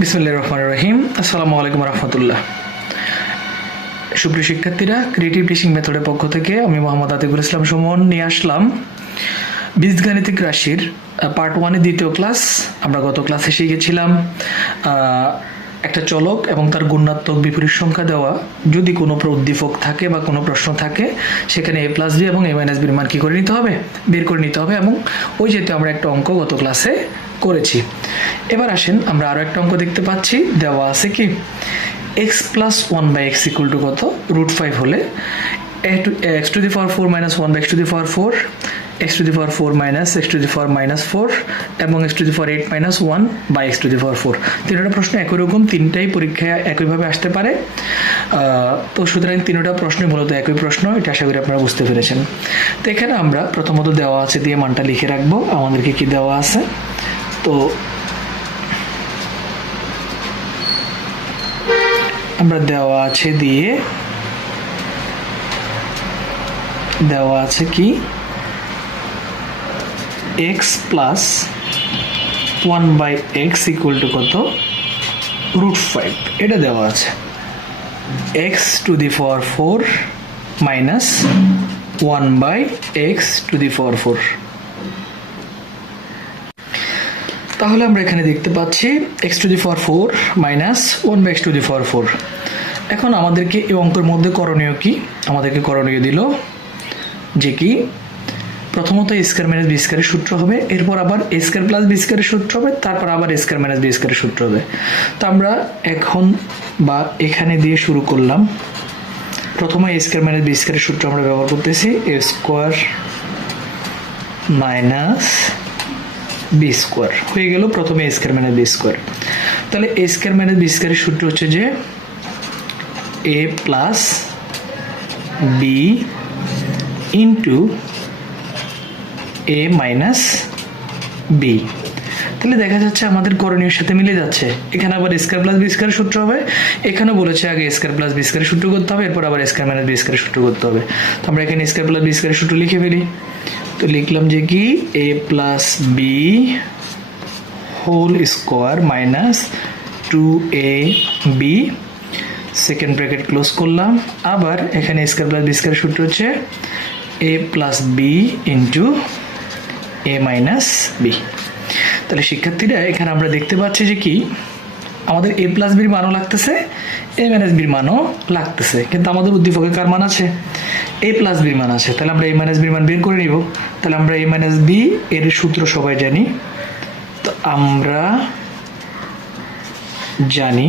বিসমিল্লাহির রহমানির রহিম। আসসালামু আলাইকুম রহমতুল্লাহ। সুপ্রিয় শিক্ষার্থীরা, ক্রিয়েটিভ টিচিং মেথডের পক্ষ থেকে আমি মোহাম্মদ আতিকুল ইসলাম সুমন নিয়ে আসলাম বীজগাণিতিক রাশির পার্ট 1-এর দ্বিতীয় ক্লাস। আমরা গত ক্লাসে শিখেছিলাম একটা চলক এবং তার গুণাত্মক বিপরীত সংখ্যা দেওয়া যদি কোনো উদ্দীপক থাকে বা কোনো প্রশ্ন থাকে, সেখানে a প্লাস বি এবং a মাইনাস বির মান কী করে নিতে হবে, বের করে নিতে হবে। এবং ওই যেহেতু আমরা একটা অঙ্ক গত ক্লাসে করেছি। এবার আসেন, আমরা আরও একটা অঙ্ক দেখতে পাচ্ছি, দেওয়া আছে কি x plus 1/x equal to কত, √5 হলে x to the power 4 minus 1/x to the power 4, x to the power 4 minus x to the power minus 4 এবং x to the power 8 minus 1/x to the power 4। তিনটা প্রশ্ন একই রকম, তিনটাই পরীক্ষায় একইভাবে আসতে পারে। তো সুতরাং তিনটা প্রশ্নই মূলত একই প্রশ্ন, এটা আশা করি আপনারা বুঝতে পেরেছেন। তো এখানে আমরা প্রথমত দেওয়া আছে দিয়ে মানটা লিখে রাখবো। আমাদেরকে কি দেওয়া আছে, তো আমরা দেওয়া আছে দিয়ে দেওয়া আছে কি x plus 1/x equal to কত, √5, এটা দেওয়া আছে। x to the power 4 minus 1/x to the power 4। তাহলে আমরা এখানে দেখতে পাচ্ছি x to the power 4 minus 1/x to the power 4। এখন আমাদেরকে এই অঙ্কের মধ্যে করণীয় কি, আমাদেরকে করণীয় দিল যে কি প্রথমত a স্কয়ার মাইনাস বি স্কয়ারের সূত্র হবে, এরপর আবার a স্কয়ার প্লাস বি স্কয়ারের সূত্র হবে, তারপর আবার a স্কয়ার মাইনাস বি স্কয়ারের সূত্র হবে। তো আমরা এখন বা এখানে দিয়ে শুরু করলাম। প্রথমে a স্কয়ার মাইনাস বি স্কয়ারের সূত্র আমরা ব্যবহার করতেছি, a square minus B square হয়ে গেল প্রথমে a square minus B square. তাহলে a স্কয়ার মাইনাস বি স্কয়ারের সূত্র হচ্ছে যে a plus B into a minus B. তাহলে দেখা যাচ্ছে আমাদের করণীয়ের সাথে মিলে যাচ্ছে। এখানে আবার স্কয়ার প্লাস বি স্কয়ারের সূত্র হবে, এখানে বলেছে আগে স্কয়ার প্লাস বি স্কয়ারের সূত্র করতে হবে, এরপর আবার স্কয়ার মাইনাস বি স্কয়ারের সূত্র করতে হবে। তো আমরা এখানে স্কয়ার প্লাস বি স্কয়ারের সূত্র লিখে ফেলি। তো লিখলাম যে কি a plus B whole square minus 2ab, second bracket close করলাম। আবার এখানে স্কয়ার প্লাস বি স্কয়ারের সূত্র হচ্ছে a plus B into a minus B. তাহলে শিক্ষার্থীরা এখানে আমরা দেখতে পাচ্ছি যে কি আমাদের a প্লাস বির মানও লাগতেছে, a মাইনাস বির মানও লাগতেছে, কিন্তু আমাদের উদ্দীপকে কার মান আছে, a প্লাস বির মান আছে। তাহলে আমরা a মাইনাস বির মান বের করে নিব। তাহলে আমরা a মাইনাস বি এর সূত্র সবাই জানি। তো আমরা জানি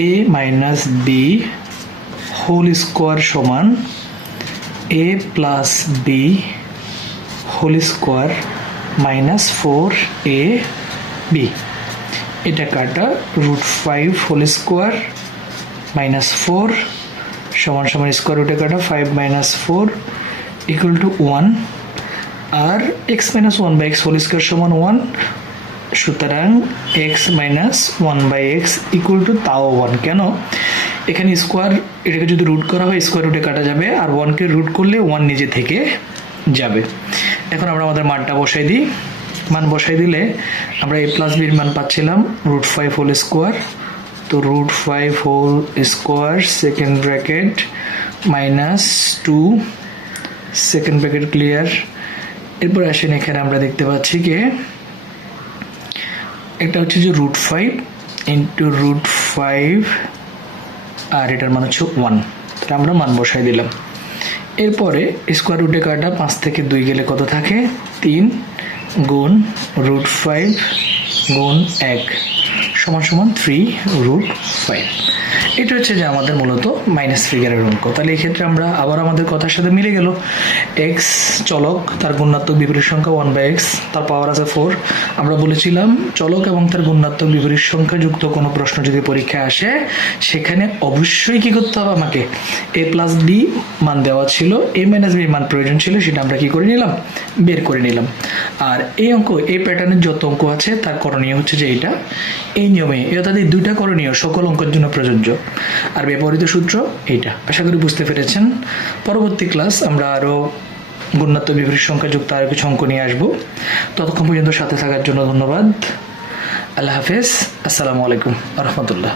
a minus B whole square সমান a plus B whole square minus 4ab। এটা কাটা √5 হোল স্কোয়ার মাইনাস 4 সমান সমান স্কোয়ার রুটে কাটা 5 মাইনাস 4 ইকুয়াল টু 1। আর x minus 1/x whole square সমান 1, সুতরাং x minus 1/x equal to তাও 1। কেন, এখানে স্কোয়ার, এটাকে যদি রুট করা হয় স্কোয়ার রুটে কাটা যাবে, আর 1কে রুট করলে 1 নিজে থেকে যাবে। এখন আমরা আমাদের মানটা বসাই দিই। মান বসাই দিলে আমরা a প্লাস বির মান পাচ্ছিলাম √5 হোল স্কোয়ার। তো √5 whole square second bracket minus 2 second bracket clear. এরপর আসেন, এখানে আমরা দেখতে পাচ্ছি কি একটা হচ্ছে যে √5 ইন্টু √5 আর এটার মান হচ্ছে 1। তাহলে আমরা মান বসাই দিলাম। এরপরে স্কোয়ার রুটে কাটা 5 থেকে 2 গেলে কত থাকে, 3 গুণ √5 গুণ 1 সমান সমান 3√5। এটা হচ্ছে যে আমাদের মূলত মাইনাস ফিগারের অঙ্ক। তাহলে এই ক্ষেত্রে আমরা আবার আমাদের কথার সাথে মিলে গেল, এক্স চলক, তার গুণাত্মক বিপরীত সংখ্যা 1/x, তার পাওয়ার আছে 4। আমরা বলেছিলাম চলক এবং তার গুণাত্মক বিপরীত সংখ্যা যুক্ত কোনো প্রশ্ন যদি পরীক্ষায় আসে, সেখানে অবশ্যই কি করতে হবে, আমাকে a প্লাস বি মান দেওয়া ছিল, a মাইনাস বি মান প্রয়োজন ছিল, সেটা আমরা কি করে নিলাম, বের করে নিলাম। আর এই অঙ্ক, এই প্যাটার্নের যত অঙ্ক আছে তার করণীয় হচ্ছে যে এটা এই নিয়মে, অর্থাৎ এই দুইটা করণীয় সকল অঙ্কের জন্য প্রযোজ্য। আর ব্যবহৃত সূত্র এইটা, আশা করি বুঝতে পেরেছেন। পরবর্তী ক্লাস আমরা আরও গুণাত্মক বিপরীত সংখ্যা যুক্ত আরও কিছু অঙ্ক নিয়ে আসবো। ততক্ষণ পর্যন্ত সাথে থাকার জন্য ধন্যবাদ। আল্লাহ হাফেজ, আসসালামু আলাইকুম রহমতুল্লাহ।